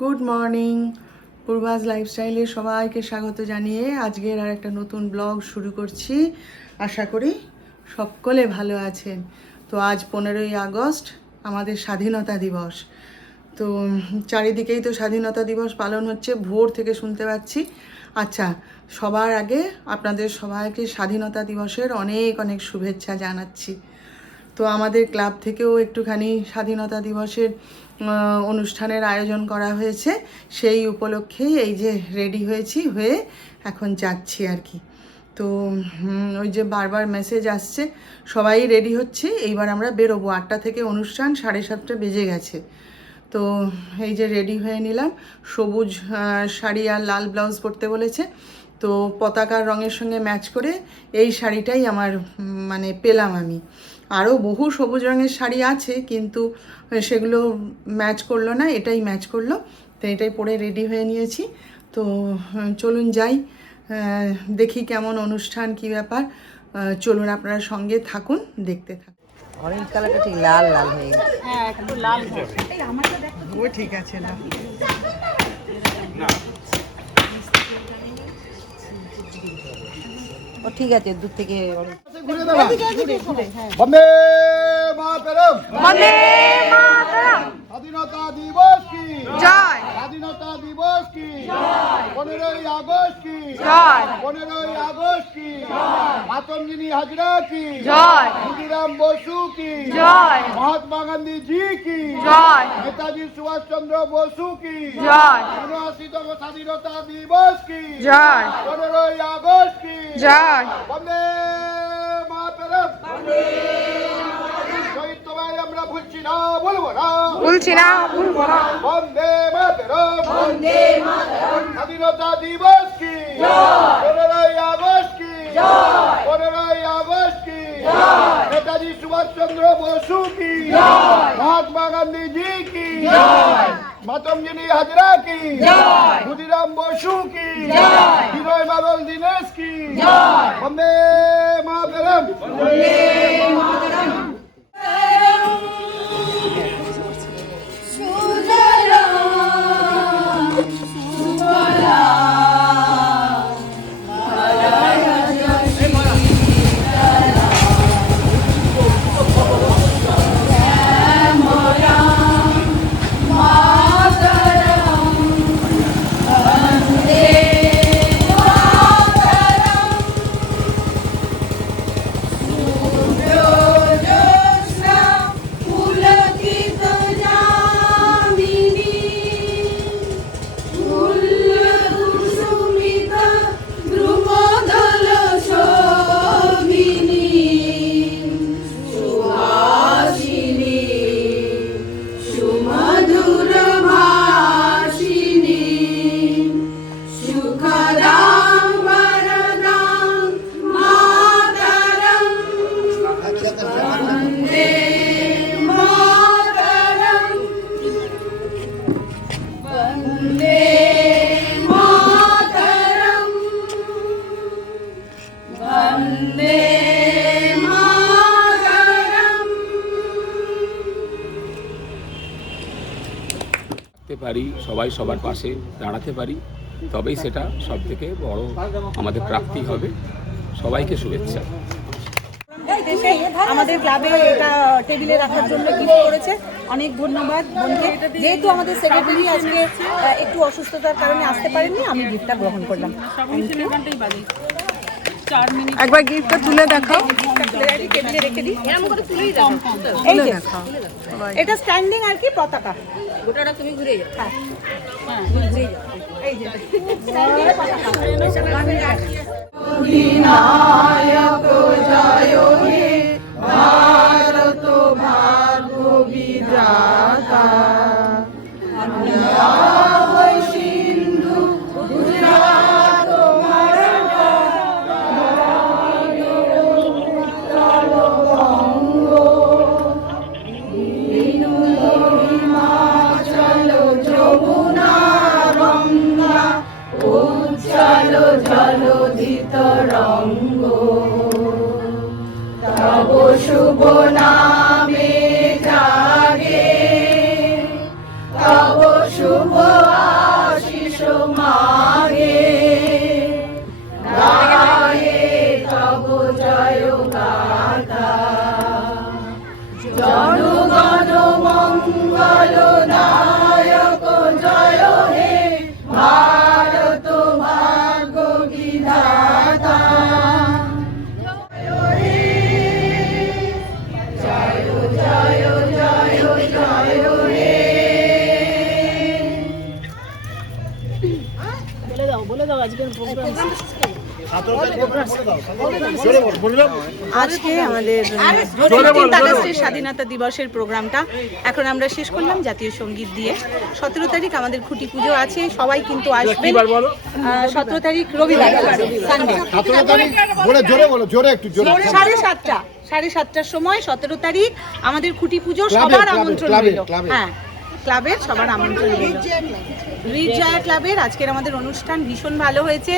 Good morning. পূর্বাজ লাইফস্টাইলে সবাইকে স্বাগত জানিয়ে আজকের আর একটা নতুন ব্লগ শুরু করছি। আশা করি সকলে ভালো আছেন। তো আজ 15ই আগস্ট আমাদের স্বাধীনতা দিবস। তো চারিদিকেই তো স্বাধীনতা দিবস পালন হচ্ছে, ভোর থেকে শুনতে পাচ্ছি। আচ্ছা, সবার আগে আপনাদের সবাইকে স্বাধীনতা দিবসের অনেক অনেক শুভেচ্ছা জানাচ্ছি। তো আমাদের ক্লাব থেকেও একটুখানি স্বাধীনতা দিবসের অনুষ্ঠানের আয়োজন করা হয়েছে। সেই উপলক্ষেই এই যে রেডি হয়ে এখন যাচ্ছি আর কি। তো ওই যে বারবার মেসেজ আসছে, সবাই রেডি হচ্ছে, এইবার আমরা বেরোবো। 8টা থেকে অনুষ্ঠান, 7:30 বেজে গেছে। তো এই যে রেডি হয়ে নিলাম, সবুজ শাড়ি আর লাল ব্লাউজ পরতে বলেছে। তো পতাকার রঙের সঙ্গে ম্যাচ করে এই শাড়িটাই আমার মানে পেলাম আমি। আরও বহু সবুজ রঙের শাড়ি আছে, কিন্তু সেগুলো ম্যাচ করলো না, এটাই ম্যাচ করলো। তো এটাই পরে রেডি হয়ে নিয়েছি। তো চলুন যাই, দেখি কেমন অনুষ্ঠান, কি ব্যাপার। চলুন আপনারা সঙ্গে থাকুন, দেখতে থাকুন। অরেঞ্জ কালারটা ঠিক লাল লাল হয়ে গেছে। হ্যাঁ, একটু লাল হয়। ও ঠিক আছে না, ও ঠিক আছে, দূর থেকে বন্দে মাতরম, বন্দে মাতরম, স্বাধীনতা দিবস কি জয়, স্বাধীনতা দিবস কি জয়, 15ই আগস্ট কি জয়, 15ই আগস্ট কি জয়, মাতঙ্গিনী হাজরা কি জয়, ক্ষুদিরাম বসু কি জয়, মহাত্মা গান্ধী জি কি জয়, নেতাজি সুভাষ চন্দ্র বসু কি জয়, ৭৯তম স্বাধীনতা দিবস কি জয়, 15ই আগস্ট কি জয়। বন্দে মাতরম, শহীদ তোমায় আমরা ভুলছি না, বলবো না, ভুলছি না, ভুলবো না। বন্দে মাতরম, বন্দে মাতরম, স্বাধীনতা দিবস কি জয়, 15ই আগস্ট কি জয়, 15ই আগস্ট কি জয়, নেতাজি সুভাষ চন্দ্র বসু কি জয়, মহাত্মা গান্ধী জি কি জয়, মাতঙ্গিনী হাজরা কি জয়, ক্ষুদিরাম বসু কি জয়, বিজয় বাদল দীনেশ কি জয়, বন্দে মাতরম, বন্দে মাতরম। পারি, সবাই সবার পাশে দাঁড়াতে পারি, তবেই সেটা সব থেকে বড় আমাদের প্রাপ্তি হবে। সবাইকে শুভেচ্ছা। আমাদের ক্লাবে এটা টেবিলে রাখার জন্য গিফট করেছে, অনেক ধন্যবাদ বোনকে। যেহেতু আমাদের সেক্রেটারি আজকে একটু অসুস্থতার কারণে আসতে পারেননি, আমি গিফটটা গ্রহণ করলাম। একবার গিফটটা তুলে দেখাও। টেবিলে রেখে দিই, এরকম করে তুলেই দাও। এই যে এটা স্ট্যান্ডিং আর কি পতাকা, গোটাটা তুমি ঘুরে যাও। হ্যাঁ হ্যাঁ, ঘুরে যাও। এই যে স্ট্যান্ডিং পতাকা। বিনায়ক জয় হে ভারত ভাগ্য বিধাতা, সিন্ধু গুজরাট মারাঠা বঙ্গ, হিমাচল যমুনা গঙ্গা উচ্ছল জলধিত রঙ্গ, তব শুভ নামে জাগে, তব শুভ আজকে আমাদের 15 আগস্টের স্বাধীনতা দিবসের প্রোগ্রামটা এখন আমরা শেষ করলাম জাতীয় সঙ্গীত দিয়ে। 17 তারিখ আমাদের খুঁটি পুজো আছে, সবাই কিন্তু আসবেন। 17 তারিখ রবিবার, সানডে, 7:30টার সময় 17 তারিখ আমাদের খুঁটি পুজো। সবার আমন্ত্রণ রইল। হ্যাঁ, ক্লাবের সবার আমন্ত্রণ রইল। রিজয়া ক্লাবের আজকের আমাদের অনুষ্ঠান ভীষণ ভালো হয়েছে।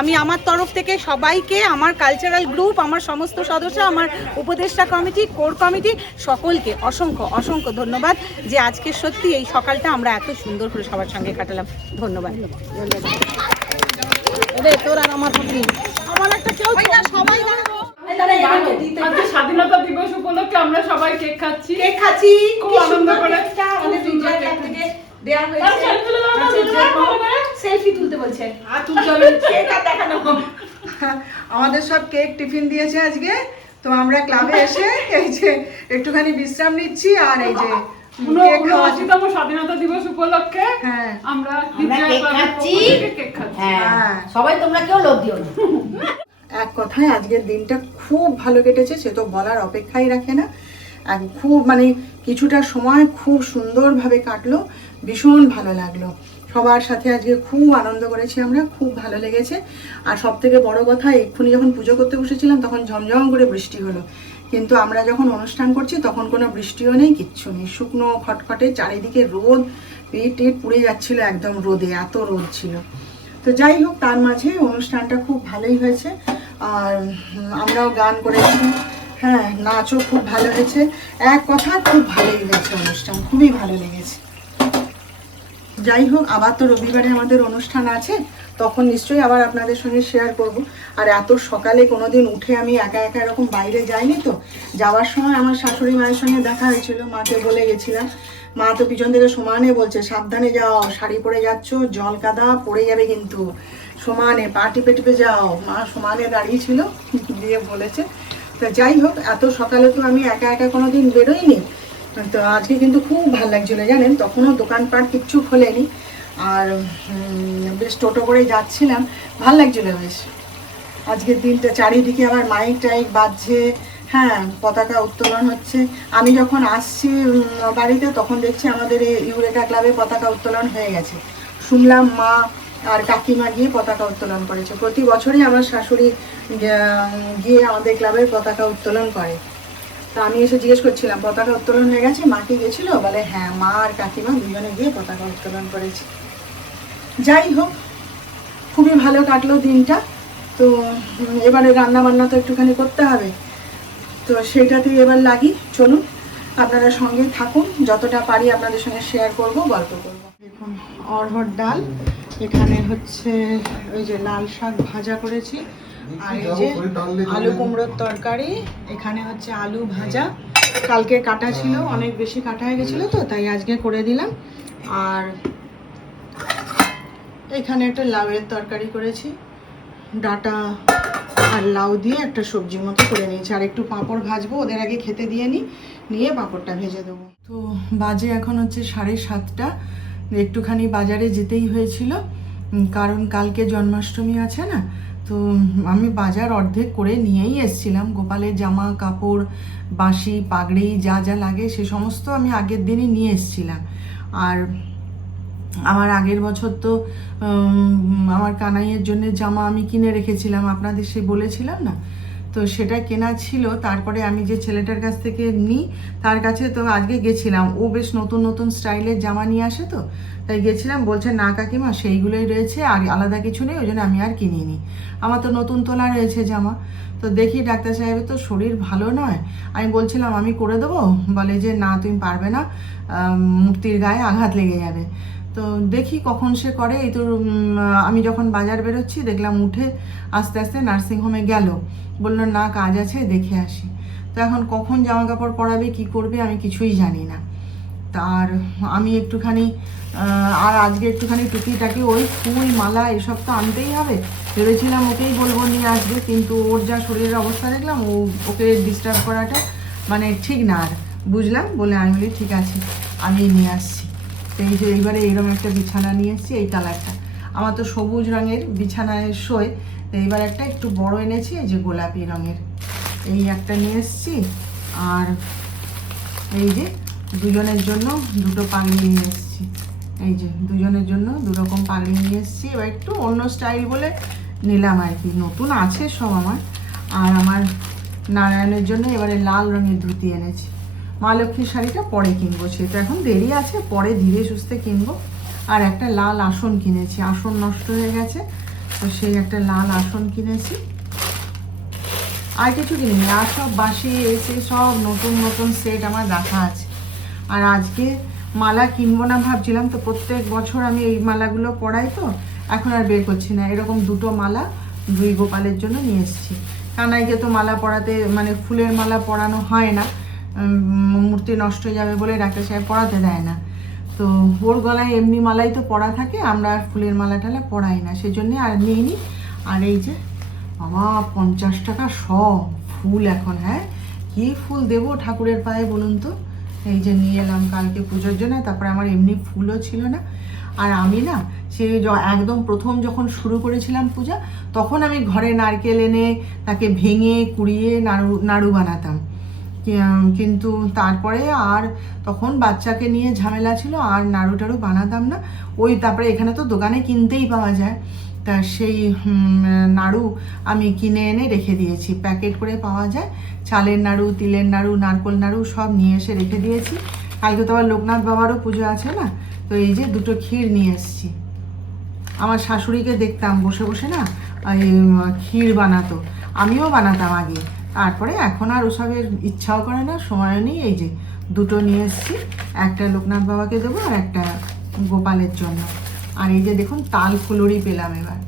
আমি আমার তরফ থেকে সবাইকে, আমার কালচারাল গ্রুপ, আমার সমস্ত সদস্য, আমার উপদেষ্টা কমিটি, কোর কমিটি, সকলকে অসংখ্য অসংখ্য ধন্যবাদ যে আজকে সত্যি এই সকালটা আমরা এত সুন্দর করে সবার সঙ্গে কাটালাম। ধন্যবাদ। তোর আর আমার আমার একটা কেউ সবাই আজকে স্বাধীনতা দিবস উপলক্ষে আমরা সবাই কেক খাচ্ছি। খুব আনন্দ করে। আমাদের রিজয়া ক্লাব থেকে দেয়া হয়েছে। সেলফি তুলতে বলছে। কেক আর দেখানো। আমাদের সব কেক টিফিন দিয়েছে আজকে, তো আমরা ক্লাবে এসে এই যে একটুখানি বিশ্রাম নিচ্ছি। আর এই যে 79তম স্বাধীনতা দিবস উপলক্ষে হ্যাঁ আমরা কেক খাচ্ছি। কেক খাচ্ছি। হ্যাঁ, সবাই তোমরা কেউ লোভ দিও না। এক কথায় আজকের দিনটা খুব ভালো কেটেছে, সে তো বলার অপেক্ষাই রাখে না। খুব মানে কিছুটা সময় খুব সুন্দরভাবে কাটলো, ভীষণ ভালো লাগলো। সবার সাথে আজকে খুব আনন্দ করেছি আমরা, খুব ভালো লেগেছে। আর সব থেকে বড় কথা, এক্ষুনি যখন পুজো করতে বসেছিলাম তখন ঝমঝম করে বৃষ্টি হলো, কিন্তু আমরা যখন অনুষ্ঠান করছি তখন কোনো বৃষ্টিও নেই, কিচ্ছু নেই, শুকনো খটখটে, চারিদিকে রোদ, পেট টেট পুড়ে যাচ্ছিলো একদম রোদে, এত রোদ ছিল। তো যাই হোক, তার মাঝে অনুষ্ঠানটা খুব ভালোই হয়েছে। আর আমরাও গান করেছি, হ্যাঁ, নাচও খুব ভালো হয়েছে। এক কথা খুব ভালোই হয়েছে অনুষ্ঠান, খুবই ভালো লেগেছে। যাই হোক, আবার তো রবিবারে আমাদের অনুষ্ঠান আছে, তখন নিশ্চয়ই আবার আপনাদের সঙ্গে শেয়ার করব। আর এত সকালে কোনোদিন উঠে আমি একা একা এরকম বাইরে যাইনি, তো যাওয়ার সময় আমার শাশুড়ি মায়ের সঙ্গে দেখা হয়েছিল, মাকে বলে গেছিলাম। মা তো পিছন থেকে সমানে বলছে, সাবধানে যাও, শাড়ি পরে যাচ্ছ, জল কাদা পড়ে যাবে কিন্তু, সমানে পা টিপে টিপে যাও। মা সমানে দাঁড়িয়ে ছিল, দিয়ে বলেছে। তো যাই হোক, এত সকালে তো আমি একা একা কোনোদিন বেরোইনি, তো আজকে কিন্তু খুব ভালো লাগছিলো জানেন। তখনও দোকানপাট কিচ্ছু খোলেনি, আর বেশ টোটো করে যাচ্ছিলাম, ভাল লাগছিলো বেশ। আজকের দিনটা চারিদিকে আবার মাইক টাইক বাজছে, হ্যাঁ, পতাকা উত্তোলন হচ্ছে। আমি যখন আসছি বাড়িতে তখন দেখছি আমাদের এই ইউরেকা ক্লাবে পতাকা উত্তোলন হয়ে গেছে। শুনলাম মা আর কাকিমা গিয়ে পতাকা উত্তোলন করেছে। প্রতি বছরই আমার শাশুড়ি গিয়ে আমাদের ক্লাবের পতাকা উত্তোলন করে। তো আমি এসে জিজ্ঞেস করছিলাম, পতাকা উত্তোলন হয়ে গেছে, মা কি গেছিলো? বলে হ্যাঁ, মা আর কাকিমা দুজনে গিয়ে পতাকা উত্তোলন করেছে। যাই হোক, খুবই ভালো কাটলো দিনটা। তো এবারে রান্না বান্না তো একটুখানি করতে হবে, তো সেটাতেই এবার লাগি। চলুন, আপনারা সঙ্গে থাকুন, যতটা পারি আপনাদের সঙ্গে শেয়ার করব, গল্প করব। দেখুন, অরহর ডাল, এখানে হচ্ছে ওই যে লাল শাক ভাজা করেছি, আর এই যে আলু কুমড়োর তরকারি, এখানে হচ্ছে আলু ভাজা। কালকে কাটা ছিল, অনেক বেশি কাটা হয়ে গেছিলো, তো তাই আজকে করে দিলাম। আর এখানে একটা লাউয়ের তরকারি করেছি, ডাঁটা আর লাউ দিয়ে একটা সবজি মতো করে নিয়েছি। আর একটু পাঁপড় ভাজবো, ওদের আগে খেতে দিয়ে নিয়ে পাঁপড়টা ভেজে দেবো। তো বাজে এখন হচ্ছে 7:30। একটুখানি বাজারে যেতেই হয়েছিল, কারণ কালকে জন্মাষ্টমী আছে না। তো আমি বাজার অর্ধেক করে নিয়েই এসেছিলাম। গোপালের জামা কাপড়, বাঁশি, পাগড়ি, যা যা লাগে সে সমস্ত আমি আগের দিনই নিয়ে এসেছিলাম। আর আমার আগের বছর তো আমার কানাইয়ের জন্য জামা আমি কিনে রেখেছিলাম, আপনাদের সে বলেছিলাম না, তো সেটা কেনা ছিল। তারপরে আমি যে ছেলেটার কাছ থেকে নিই তার কাছে তো আজকে গেছিলাম, ও বেশ নতুন নতুন স্টাইলের জামা নিয়ে আসে, তো তাই গেছিলাম। বলছে না কাকিমা, সেইগুলোই রয়েছে, আর আলাদা কিছু নেই, ওই জন্য আমি আর কিনিনি, আমার তো নতুন তোলা রয়েছে জামা। তো দেখি ডাক্তার সাহেবের তো শরীর ভালো নয়, আমি বলছিলাম আমি করে দেবো, বলে যে না তুমি পারবে না, মূর্তির গায়ে আঘাত লেগে যাবে। তো দেখি কখন সে করে। এই তো আমি যখন বাজার বেরোচ্ছি দেখলাম উঠে আস্তে আস্তে নার্সিংহোমে গেল, বললো না কাজ আছে, দেখে আসি। তো এখন কখন জামা কাপড় পরাবে, কি করবে, আমি কিছুই জানি না। তার আমি একটুখানি আর আজকে একটুখানি টুকিটাকি ওই ফুল মালা এসব তো আনতেই হবে, ভেবেছিলাম ওকেই বলবো নিয়ে আসবে, কিন্তু ওর যা শরীরের অবস্থা দেখলাম, ওকে ডিস্টার্ব করাটা মানে ঠিক না। আর বুঝলাম বলে আমি বলি ঠিক আছে, আমি নিয়ে আসছি। তো এই যে এইবারে এইরকম একটা বিছানা নিয়ে এসেছি, এই কালারটা। আমার তো সবুজ রঙের বিছানায় শোয়, তো এইবার একটা একটু বড় এনেছি, এই যে গোলাপি রঙের এই একটা নিয়ে এসেছি। আর এই যে দুজনের জন্য দুটো পাগড়ি নিয়ে এসেছি, এই যে দুজনের জন্য দুরকম পাগড়ি নিয়ে এসেছি। এবার একটু অন্য স্টাইল বলে নিলাম আর কি, নতুন আছে সব আমার। আর আমার নারায়ণের জন্য এবারে লাল রঙের ধুতি এনেছি। মা লক্ষ্মীর শাড়িটা পরে কিনবো, সেটা এখন দেরি আছে, পরে ধীরে সুস্থে কিনবো। আর একটা লাল আসন কিনেছি, আসন নষ্ট হয়ে গেছে, তো সেই একটা লাল আসন কিনেছি। আর কিছু কিনিনি, আর সব বাসি এসে সব নতুন নতুন সেট আমার রাখা আছে। আর আজকে মালা কিনবো না ভাবছিলাম, তো প্রত্যেক বছর আমি এই মালাগুলো পরাই, তো এখন আর বের করছি না। এরকম দুটো মালা দুই গোপালের জন্য নিয়ে এসেছি। কানাইকে তো মালা পরাতে মানে ফুলের মালা পরানো হয় না, মূর্তি নষ্ট হয়ে যাবে বলে ডাক্তার সাহেব পরাতে দেয় না। তো ওর গলায় এমনি মালাই তো পরা থাকে, আমরা আর ফুলের মালা টালা পরাই না, সেজন্যে আর নিইনি। আর এই যে বাবা 50 টাকা সব ফুল এখন, হ্যাঁ কী ফুল দেবো ঠাকুরের পায়ে বলুন তো। এই যে নিয়ে এলাম কালকে পুজোর জন্য, তারপরে আমার এমনি ফুলও ছিল না। আর আমি না সে একদম প্রথম যখন শুরু করেছিলাম পূজা, তখন আমি ঘরে নারকেল এনে তাকে ভেঙে কুড়িয়ে নাড়ু বানাতাম, কিন্তু তারপরে আর তখন বাচ্চাকে নিয়ে ঝামেলা ছিল, আর নাড়ু টাড়ু বানাতাম না। ওই তারপরে এখানে তো দোকানে কিনতেই পাওয়া যায়, তা সেই নাড়ু আমি কিনে এনে রেখে দিয়েছি, প্যাকেট করে পাওয়া যায়। চালের নাড়ু, তিলের নাড়ু, নারকোল নাড়ু সব নিয়ে এসে রেখে দিয়েছি। কালকে তো আবার লোকনাথ বাবারও পুজো আছে না, তো এই যে দুটো ক্ষীর নিয়ে এসেছি। আমার শাশুড়িকে দেখতাম বসে বসে না এই ক্ষীর বানাতো, আমিও বানাতাম আগে, তারপরে এখন আর ওসবের ইচ্ছাও করে না, সময়ও নেই। এই যে দুটো নিয়ে এসেছি, একটা লোকনাথ বাবাকে দেবো আর একটা গোপালের জন্য। আর এই যে দেখুন তাল ফুলুরি পেলাম এবার।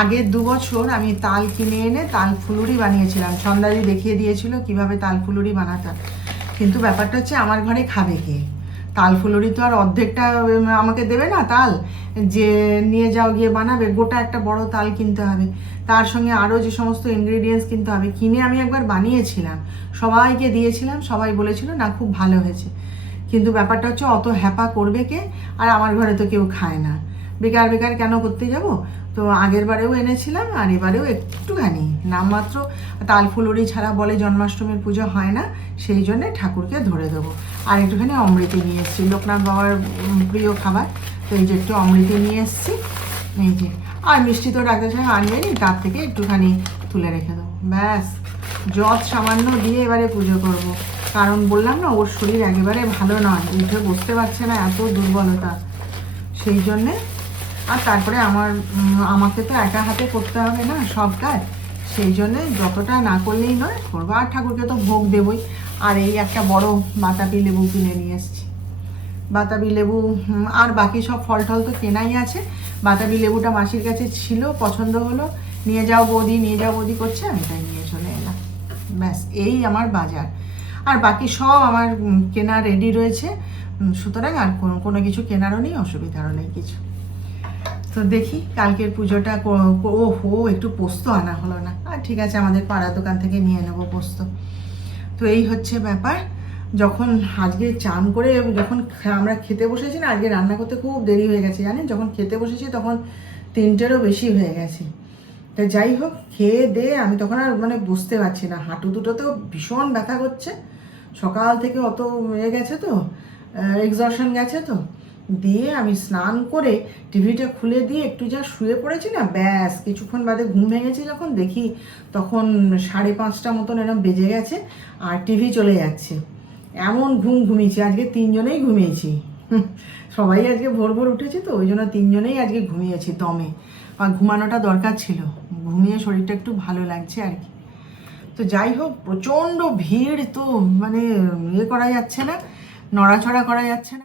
আগের 2 বছর আমি তাল কিনে এনে তাল ফুলুরি বানিয়েছিলাম, সন্ধ্যাদি দেখিয়ে দিয়েছিল কিভাবে তাল ফুলুরি বানাতাম। কিন্তু ব্যাপারটা হচ্ছে আমার ঘরে খাবে কে? তাল ফুলুরি তো আর অর্ধেকটা আমাকে দেবে না তাল, যে নিয়ে যাও গিয়ে বানাবে, গোটা একটা বড় তাল কিনতে হবে, তার সঙ্গে আরও যে সমস্ত ইনগ্রেডিয়েন্টস কিনতে হবে। কিনে আমি একবার বানিয়েছিলাম, সবাইকে দিয়েছিলাম, সবাই বলেছিল না খুব ভালো হয়েছে। কিন্তু ব্যাপারটা হচ্ছে অত হ্যাপা করবে কে? আর আমার ঘরে তো কেউ খায় না, বেকার বেকার কেন করতে যাব। তো আগের বারেও এনেছিলাম, আর এবারেও একটুখানি নামমাত্র তাল ফুলুরি ছাড়া বলে জন্মাষ্টমীর পুজো হয় না, সেই জন্যে ঠাকুরকে ধরে দেবো। আর একটুখানি অমৃতি নিয়ে এসেছি, লোকনাথ বাবার প্রিয় খাবার, তো এই যে একটু অমৃতি নিয়ে এসেছি। এই যে আর মিষ্টি তো ডাক্তার সাহেব আনবেনি, তার থেকে একটুখানি তুলে রেখে দেবো, ব্যাস। যত সামান্য দিয়ে এবারে পুজো করব, কারণ বললাম না ওর শরীর একেবারে ভালো নয়, উঠে বসতে পারছে না, এত দুর্বলতা, সেই জন্যে। আর তারপরে আমাকে তো একা হাতে করতে হবে না সব কাজ, সেই জন্যে যতটা না করলেই নয় করবো। আর ঠাকুরকে তো ভোগ দেবই। আর এই একটা বড় বাতাবি লেবু কিনে নিয়ে এসেছি, বাতাবি লেবু। আর বাকি সব ফল টল তো কেনাই আছে। বাতাবি লেবুটা মাসির কাছে ছিল, পছন্দ হলো, নিয়ে যাও বৌদি করছে, আমি তাই নিয়ে চলে এলাম, ব্যাস। এই আমার বাজার। আর বাকি সব আমার কেনা রেডি রয়েছে, সুতরাং আর কোনো কিছু কেনারও নেই, অসুবিধারও নেই কিছু। তো দেখি কালকের পুজোটা, একটু পোস্ত আনা হলো না, আর ঠিক আছে আমাদের পাড়ার দোকান থেকে নিয়ে নেবো পোস্ত। তো এই হচ্ছে ব্যাপার। যখন আজকে চান করে যখন আমরা খেতে বসেছি না, আজকে রান্না করতে খুব দেরি হয়ে গেছে জানেন, যখন খেতে বসেছি তখন 3টেরও বেশি হয়ে গেছে। তা যাই হোক, খেয়ে দিয়ে আমি তখন আর মানে বুঝতে পারছি না, হাঁটু দুটোতেও ভীষণ ব্যথা করছে, সকাল থেকে অত গেছে তো, এক্সশন গেছে তো। দিয়ে আমি স্নান করে টিভিটা খুলে দিয়ে একটু যা শুয়ে পড়েছি না, ব্যাস কিছুক্ষণ বাদে ঘুম ভেঙেছি যখন দেখি, তখন 5:30 মতন এরকম বেজে গেছে, আর টিভি চলে যাচ্ছে। এমন ঘুমিয়েছি, আজকে 3জনেই ঘুমিয়েছি, সবাই আজকে ভোর ভোর উঠেছি তো, ওই জন্য 3জনেই আজকে ঘুমিয়েছি দমে। আর ঘুমানোটা দরকার ছিল, ঘুমিয়ে শরীরটা একটু ভালো লাগছে আর কি। তো যাই হোক, প্রচণ্ড ভিড়, তো মানে করা যাচ্ছে না, নড়াচড়া করা যাচ্ছে না।